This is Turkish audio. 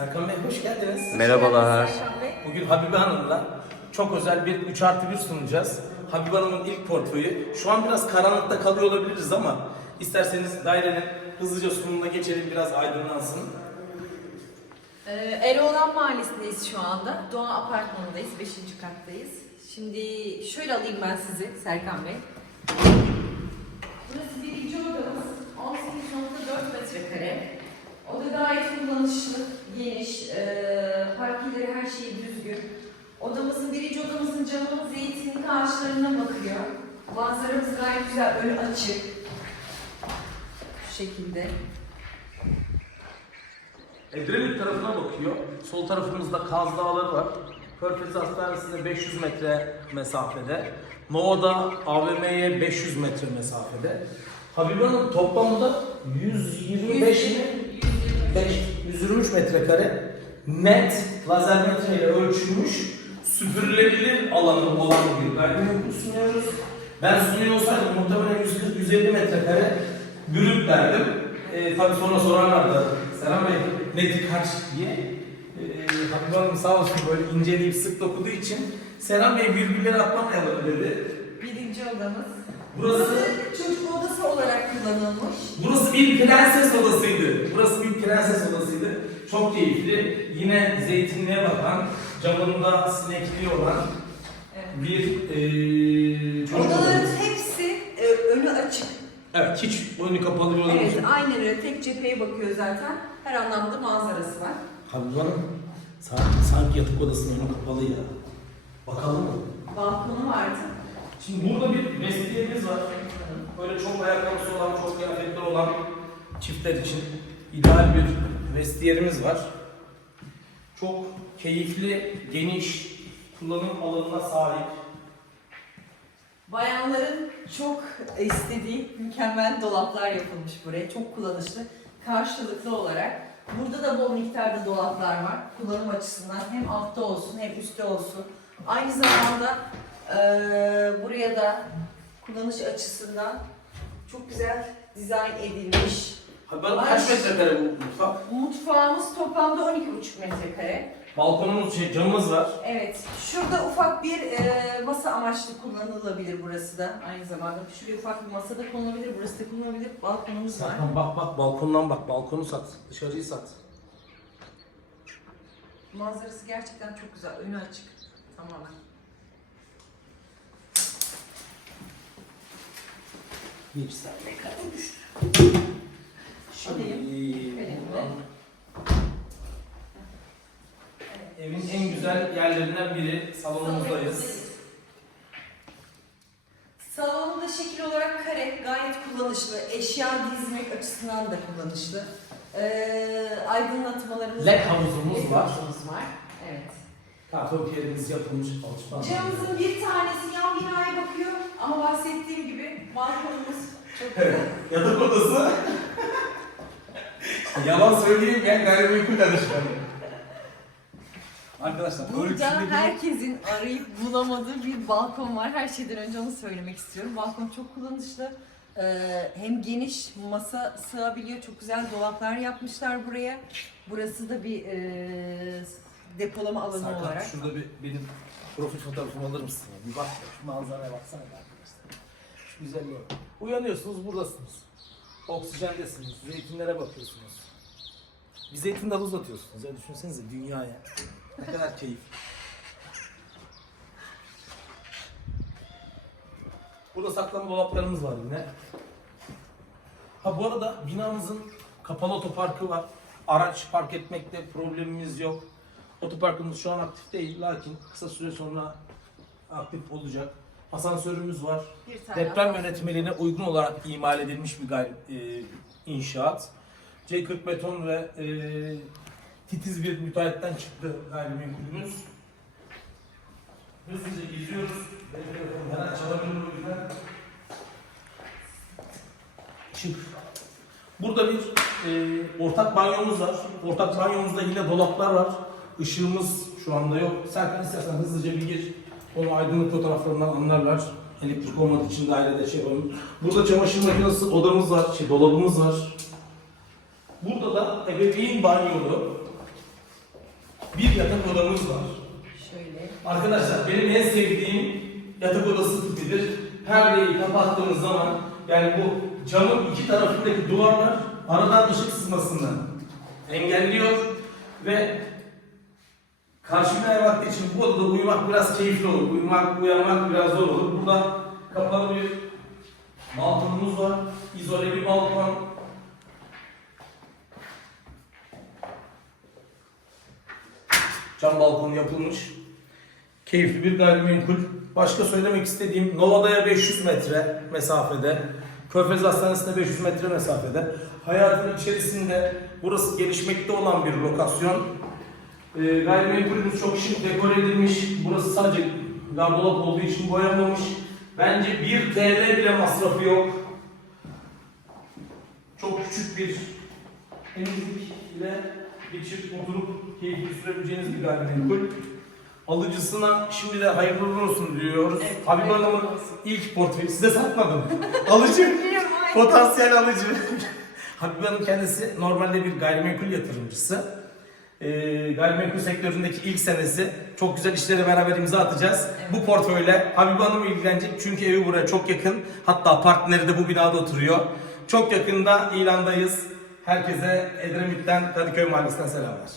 Serkan Bey hoş geldiniz. Merhabalar. Serkan Bey. Bugün Habibe Hanım'la çok özel bir 3 artı 1 sunacağız. Habibe Hanım'ın ilk portföyü. Şu an biraz karanlıkta kalıyor olabiliriz ama isterseniz dairenin hızlıca sunumuna geçelim biraz aydınlansın. Ee, Eroğlan Mahallesi'ndeyiz şu anda. Doğa Apartmanı'ndayız, 5. kattayız. Şimdi şöyle alayım ben sizi Serkan Bey. Burası birinci odamız. 18.4 metrekare. Oda gayet kullanışlı, geniş, ee, parkeleri her şeyi düzgün. Odamızın, camı zeytinlik ağaçlarına bakıyor. Manzaramız gayet güzel, önü açık. Şu şekilde. Edremit tarafına bakıyor. Sol tarafımızda Kaz Dağları var. Körfez Hastanesi'ne 500 metre mesafede. Nova'da AVM'ye 500 metre mesafede. Habibe Hanım toplamda 125 mi? 5, 123 metrekare net lazer metreyle ölçülmüş süpürülebilir alanı olan bir gayrimenkul sunuyoruz. Ben sunuyor olsaydım muhtemelen 140-150 metrekare bürüt derdim. E, tabii sonra sorarlardı Selam Bey neti kaç diye. E, Habibe Hanım sağ olsun böyle inceleyip sık dokuduğu için Selam Bey virgülleri atlamayalım dedi. Birinci odamız. Burası Burası çocuk odası olarak kullanılmış. Burası bir prenses odasıydı. Burası bir prenses odasıydı. Çok keyifli. Yine zeytinliğe bakan, camında sinekliği olan Evet. bir eee çocuk Odaların odası. hepsi e, önü açık. Evet, hiç önü kapalı bir oda Evet, değil. aynen öyle. Tek cepheye bakıyor zaten. Her anlamda manzarası var. Hanım, sanki, sanki yatak odasının önü kapalı ya. Bakalım mı? Balkonu vardı. Şimdi burada bir vestiyemiz var. Böyle çok ayakkabısı olan, çok kıyafetli olan çiftler için ideal bir vestiyerimiz var. Çok keyifli, geniş, kullanım alanına sahip. Bayanların çok istediği mükemmel dolaplar yapılmış buraya. Çok kullanışlı. Karşılıklı olarak. Burada da bol miktarda dolaplar var. Kullanım açısından hem altta olsun hem üstte olsun. Aynı zamanda eee, buraya da kullanış açısından çok güzel dizayn edilmiş. Hanım kaç metrekare bu mutfak? Mutfağımız toplamda 12,5 metrekare. Balkonumuz, şey, camımız var. Evet, şurada ufak bir e, masa amaçlı kullanılabilir burası da aynı zamanda. Şuraya ufak bir masa da kullanılabilir, burası da kullanılabilir. Balkonumuz var. Serkan bak bak balkondan bak, balkonu sat, dışarıyı sat. Manzarası gerçekten çok güzel, önü açık tamamen. Bir saniye kalem düştü. Şimdi, Kalemle. Evin en güzel yerlerinden biri salonumuzdayız. Salonda şekil olarak kare, gayet kullanışlı. Eşya dizmek açısından da kullanışlı. Ee, aydınlatmalarımız Led havuzumuz Led var. havuzumuz var. Evet. Karton yerimiz yapılmış alışma. Camımızın bir tanesi yan binaya bakıyor ama bahsettiğim gibi balkonumuz çok güzel. Yatak odası. Yalan söyleyeyim ben gayrimenkul danışmanıyım. Arkadaşlar Burada ölçüde bir- herkesin arayıp bulamadığı bir balkon var. Her şeyden önce onu söylemek istiyorum. Balkon çok kullanışlı. Ee, hem geniş masa sığabiliyor. Çok güzel dolaplar yapmışlar buraya. Burası da bir e, depolama alanı Serkan, olarak. şurada bir benim profil fotoğrafımı alır mısın? Bir bak şu manzaraya baksana arkadaşlar. Şu güzelliğe. Uyanıyorsunuz buradasınız. Oksijendesiniz. Zeytinlere bakıyorsunuz. Bir zeytin dalı uzatıyorsunuz ya düşünsenize dünyaya. Ne kadar keyif. Burada saklama dolaplarımız var yine. Ha bu arada binamızın kapalı otoparkı var. Araç park etmekte problemimiz yok. Otoparkımız şu an aktif değil lakin kısa süre sonra aktif olacak. Asansörümüz var. Bir tane Deprem asansör. yönetmeliğine uygun olarak imal edilmiş bir gayri, e, inşaat. C40 beton ve e, titiz bir müteahhitten çıktı gayrimenkulümüz. Hızlıca geziyoruz. Benim telefonum her an çalabilir o yüzden. Şimdi burada bir e, ortak banyomuz var. Ortak banyomuzda yine dolaplar var. Işığımız şu anda yok. Serkan istersen hızlıca bir gir. Onu aydınlık fotoğraflarından anlarlar. Elektrik olmadığı için dairede şey yapalım. Burada çamaşır makinesi odamız var, şey dolabımız var. Burada da ebeveyn banyolu bir yatak odamız var. Şöyle. Arkadaşlar benim en sevdiğim yatak odası tipidir. Perdeyi kapattığımız zaman yani bu camın iki tarafındaki duvarlar aradan ışık sızmasını engelliyor ve karşı binaya baktığı için bu odada uyumak biraz keyifli olur. Uyumak, uyanmak biraz zor olur. Burada kapalı bir balkonumuz var. İzole bir balkon. Cam balkon yapılmış. Keyifli bir gayrimenkul. Başka söylemek istediğim Nova'da'ya 500 metre mesafede, Körfez Hastanesi'ne 500 metre mesafede. Hayatın içerisinde burası gelişmekte olan bir lokasyon. E, gayrimenkulümüz çok şık dekore edilmiş. Burası sadece gardırop olduğu için boyanmamış. Bence 1 TL bile masrafı yok. Çok küçük bir temizlik ile geçip oturup keyifli sürebileceğiniz bir gayrimenkul. Alıcısına şimdi de hayırlı uğurlu olsun diyoruz. Evet, Habib hayırlı Hanım'ın olsun. ilk portföyü size satmadım. Alıcı, potansiyel alıcı. Habib Hanım kendisi normalde bir gayrimenkul yatırımcısı. Ee, gayrimenkul sektöründeki ilk senesi çok güzel işlere beraber imza atacağız. Evet. Bu portföyle Habib Hanım ilgilenecek çünkü evi buraya çok yakın. Hatta partneri de bu binada oturuyor. Çok yakında ilandayız. Herkese Edremit'ten Kadıköy Mahallesi'nden selamlar.